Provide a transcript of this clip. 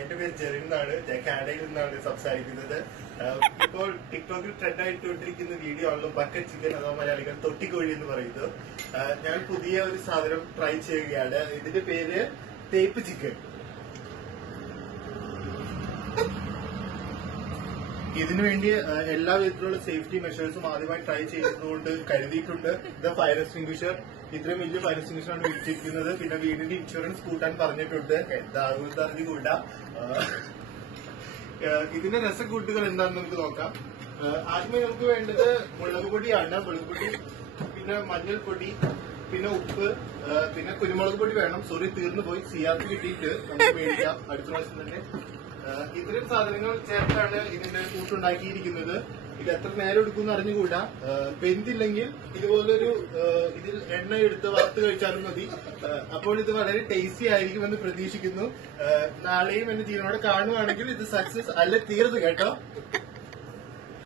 എന്റെ പേര് ജെറിൻ എന്നാണ്. ഞാൻ കാനഡയിൽ നിന്നാണ് സംസാരിക്കുന്നത്. ഇപ്പോൾ ടിക്ടോക്കിൽ ട്രെൻഡ് ആയിട്ടുകൊണ്ടിരിക്കുന്ന വീഡിയോ ആണല്ലോ ബക്കറ്റ് ചിക്കൻ, അഥവാ മലയാളികൾ തൊട്ടിക്കോഴി എന്ന് പറയുന്നത്. ഞാൻ പുതിയ ഒരു സാധനം ട്രൈ ചെയ്യുകയാണ്. ഇതിന്റെ പേര് തേപ്പ് ചിക്കൻ. ഇതിനുവേണ്ടി എല്ലാ വിധത്തിലുള്ള സേഫ്റ്റി മെഷേഴ്സും ആദ്യമായി ട്രൈ ചെയ്യുന്നതുകൊണ്ട് കരുതിയിട്ടുണ്ട്. ഇത് ഫയർ എക്സ്റ്റിംഗ്വിഷർ, ഇത്രയും വലിയ ഫയർ എക്സ്റ്റിംഗ്വിഷറാണ് വിളിച്ചിരിക്കുന്നത്. പിന്നെ വീടിന്റെ ഇൻഷുറൻസ് കൂട്ടാൻ പറഞ്ഞിട്ടുണ്ട്. എന്താകുമെന്ന് അറിഞ്ഞുകൂടാ. ഇതിന്റെ രസക്കൂട്ടുകൾ എന്താണെന്ന് നമുക്ക് നോക്കാം. ആദ്യമേ നമുക്ക് വേണ്ടത് മുളക് പൊടിയാണ്. മുളക് പൊടി, പിന്നെ മഞ്ഞൾപ്പൊടി, പിന്നെ ഉപ്പ്, പിന്നെ കുരുമുളക് പൊടി വേണം. സോറി, തീർന്നു പോയി. CRP കിട്ടിയിട്ട് നമുക്ക് മേടിക്കാം അടുത്ത പ്രാവശ്യം തന്നെ. ഇത്രയും സാധനങ്ങൾ ചേർത്താണ് ഇതിന്റെ കൂട്ടുണ്ടാക്കിയിരിക്കുന്നത്. ഇത് എത്ര നേരം എടുക്കുമെന്ന് അറിഞ്ഞുകൂടാ. വെന്തില്ലെങ്കിൽ ഇതുപോലൊരു ഇതിൽ എണ്ണ എടുത്ത് വറുത്ത് കഴിച്ചാലും മതി. അപ്പോൾ ഇത് വളരെ ടേസ്റ്റി ആയിരിക്കുമെന്ന് പ്രതീക്ഷിക്കുന്നു. നാളെയും എന്റെ ജീവനോടെ കാണുവാണെങ്കിൽ ഇത് സക്സസ് അല്ല തീർന്നു കേട്ടോ.